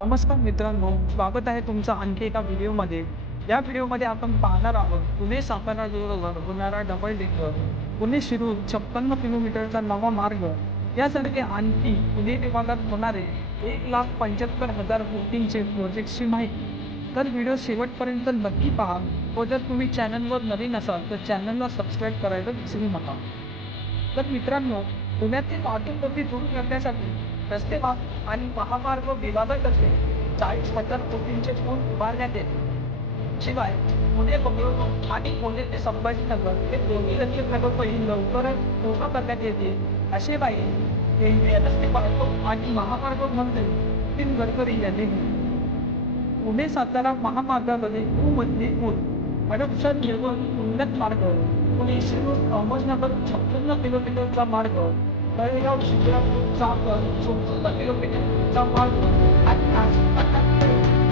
नमस्कार मित्रांनो, स्वागत आहे तुमचं आणखी एका व्हिडिओमध्ये. या व्हिडिओमध्ये आपण पाहणार आहोत पुणे सातारा रोडवर होणारा डबल डेकर पुणे शिरूर 56 किलोमीटरचा नवा मार्ग. यासारखे आणखी पुणे विभागात होणारे 1,75,000 कोटींचे प्रोजेक्टची माहिती. तर व्हिडिओ शेवटपर्यंत नक्की पहा व जर तुम्ही चॅनलवर नवीन असाल तर चॅनलला सबस्क्राईब करायला विसरू नका. तर मित्रांनो, पुण्यातील वाहतूक दूर करण्यासाठी रस्ते वाहतूक आणि महामार्ग विभागातर्फे 40,000 कोटींचे पूल उभारण्यात येते. शिवाय पुणे बंगळुरू आणि पुणे ते संभाजीनगर हे दोन्ही रस्ते प्रकल्पही लवकरच पूर्ण करण्यात येतील, असे माहिती केंद्रीय रस्ते वाहतूक आणि महामार्ग मंत्री नितीन गडकरी यांनी दिली. पुणे सातारा महामार्गामध्ये भूमधली पूल, हडपसर निर्मल उन्नत मार्ग, पुणे शिरूर अहमदनगर 56 किलोमीटरचा मार्ग, तळेगाव शिंगणापूर चाकण 14 किलोमीटरचा मार्ग आणि नाशिक पठार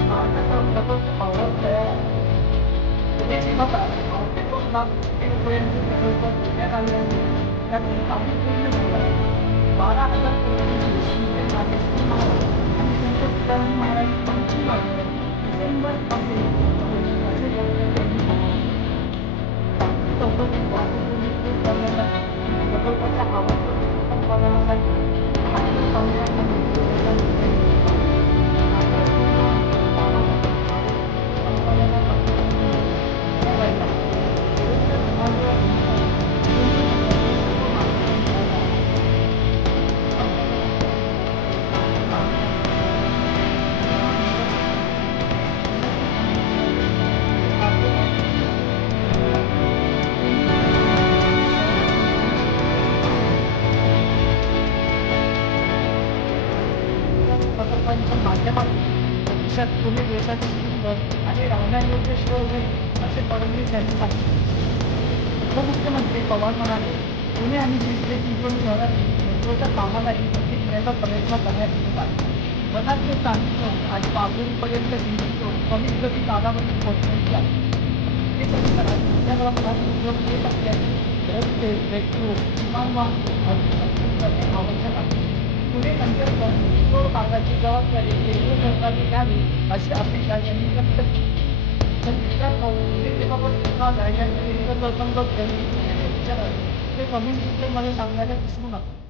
महाराष्ट्रात पावलं तयार आहे. पुणे विभागात 2 लाख कोटींपर्यंत प्रकल्प देण्यात आले आहे. त्यातील काही पूर्ण झाले आहे. 12,000 कोटींची शिंदे नागेश्वर महाराज आणि संत तुकाराम महाराज यांची मार्ग डिसेंबर मध्ये असे चौकटीत वाहतूक करण्यासाठी प्रकल्पाच्या आवश्यक उत्पादनासाठी आणि प्रकल्पांच्या माध्यमातून भविष्यात पुणे देशाचे सुंदर आणि राहण्यायोग्य शहर होईल, असे फडणवीस यांनी सांगितले. उपमुख्यमंत्री पवार म्हणाले, पुणे आणि पिंपरी चिंचवड शहरातील मेट्रोच्या कामालाही गती देण्याचा प्रयत्न करण्यात येत आहे. वनाचे चांदी चौक आणि बाबुरीपर्यंत दिंडी चौक कमी गती कालावधीत पोहोचण्याची आहे. हे परिसरात मोठ्या प्रमाणात उद्योग येत असल्याने रस्ते, मेट्रो, विमान वाहतूक अधिक करणे आवश्यक आहे. पुणे अंतर्गत मेट्रो भागाची जबाबदारी केंद्र सरकारने घ्यावी, अशी अपेक्षा यांनी व्यक्त केली. तर मित्रांनो, पुणे जायच्या केंद्र सरकारबद्दल ते कमेंट मध्ये सांगायला विसरू नका.